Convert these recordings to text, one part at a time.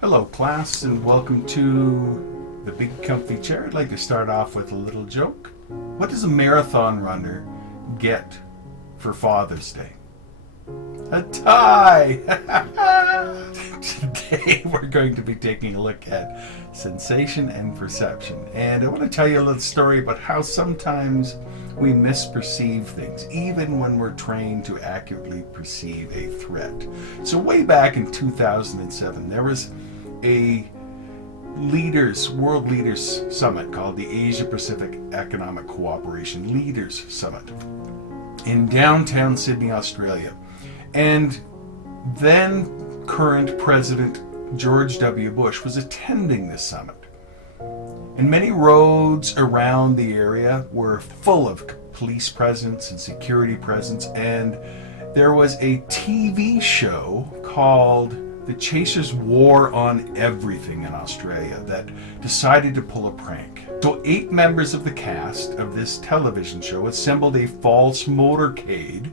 Hello, class, and welcome to the Big Comfy Chair. I'd like to start off with a little joke. What does a marathon runner get for Father's Day? A tie! Today we're going to be taking a look at sensation and perception. And I want to tell you a little story about how sometimes we misperceive things, even when we're trained to accurately perceive a threat. So way back in 2007, there was a world leaders summit called the Asia Pacific Economic Cooperation Leaders Summit in downtown Sydney, Australia. And then current President George W. Bush was attending this summit. And many roads around the area were full of police presence and security presence. And there was a TV show called The Chasers' War on Everything in Australia that decided to pull a prank. So 8 members of the cast of this television show assembled a false motorcade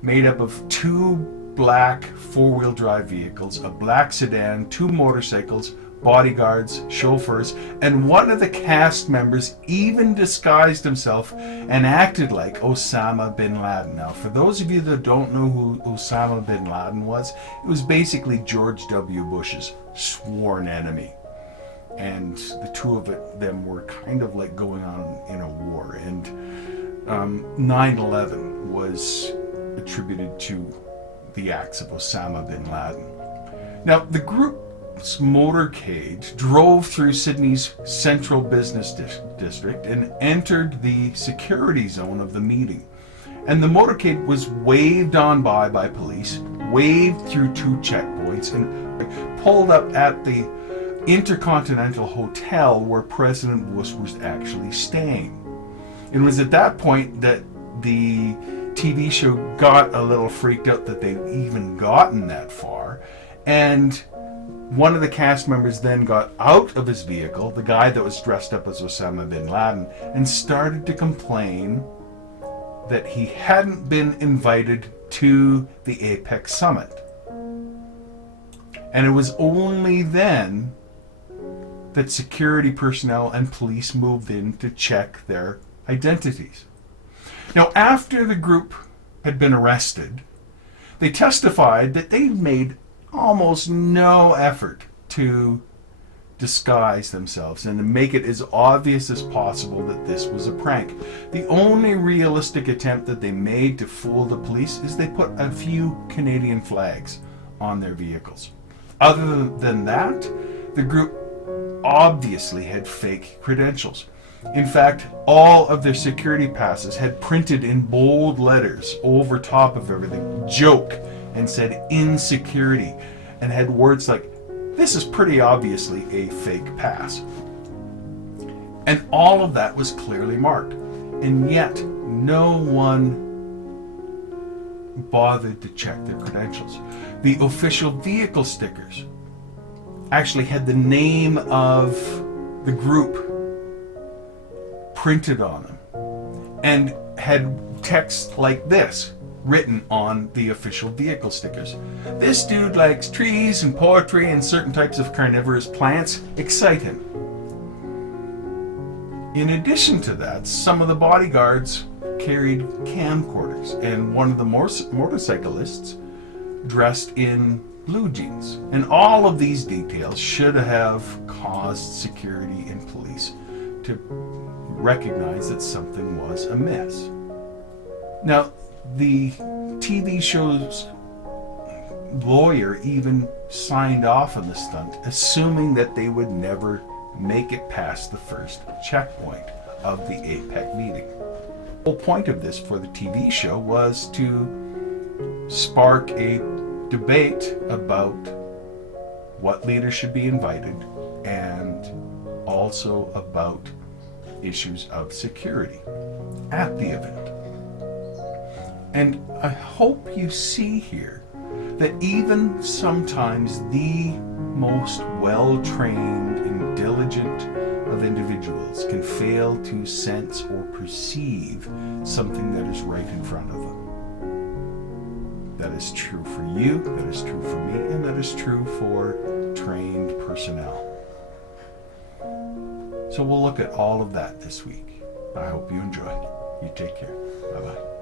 made up of 2 black 4-wheel drive vehicles, a black sedan, 2 motorcycles, bodyguards, chauffeurs, and one of the cast members even disguised himself and acted like Osama bin Laden. Now, for those of you that don't know who Osama bin Laden was, it was basically George W. Bush's sworn enemy. And the two of them were kind of like going on in a war. And 9/11 was attributed to the acts of Osama bin Laden. Now, the group's motorcade drove through Sydney's central business district and entered the security zone of the meeting. And the motorcade was waved on by police, waved through 2 checkpoints, and pulled up at the Intercontinental Hotel where President Bush was actually staying. It was at that point that the TV show got a little freaked out that they'd even gotten that far, and one of the cast members then got out of his vehicle, the guy that was dressed up as Osama bin Laden, and started to complain that he hadn't been invited to the APEC summit. And it was only then that security personnel and police moved in to check their identities. Now, after the group had been arrested, they testified that they made almost no effort to disguise themselves and to make it as obvious as possible that this was a prank. The only realistic attempt that they made to fool the police is they put a few Canadian flags on their vehicles. Other than that, the group obviously had fake credentials. In fact, all of their security passes had printed in bold letters over top of everything, joke, and said insecurity, and had words like, this is pretty obviously a fake pass. And all of that was clearly marked, and yet no one bothered to check their credentials. The official vehicle stickers actually had the name of the group printed on them and had text like this written on the official vehicle stickers. This dude likes trees and poetry and certain types of carnivorous plants excite him. In addition to that, some of the bodyguards carried camcorders, and one of the motorcyclists dressed in blue jeans. And all of these details should have caused security and police to recognize that something was amiss. Now, the TV show's lawyer even signed off on the stunt, assuming that they would never make it past the first checkpoint of the APEC meeting. The whole point of this for the TV show was to spark a debate about what leaders should be invited and also about issues of security at the event. And I hope you see here that even sometimes the most well-trained and diligent of individuals can fail to sense or perceive something that is right in front of them. That is true for you, that is true for me, and that is true for trained personnel. So we'll look at all of that this week. I hope you enjoy. You take care. Bye-bye.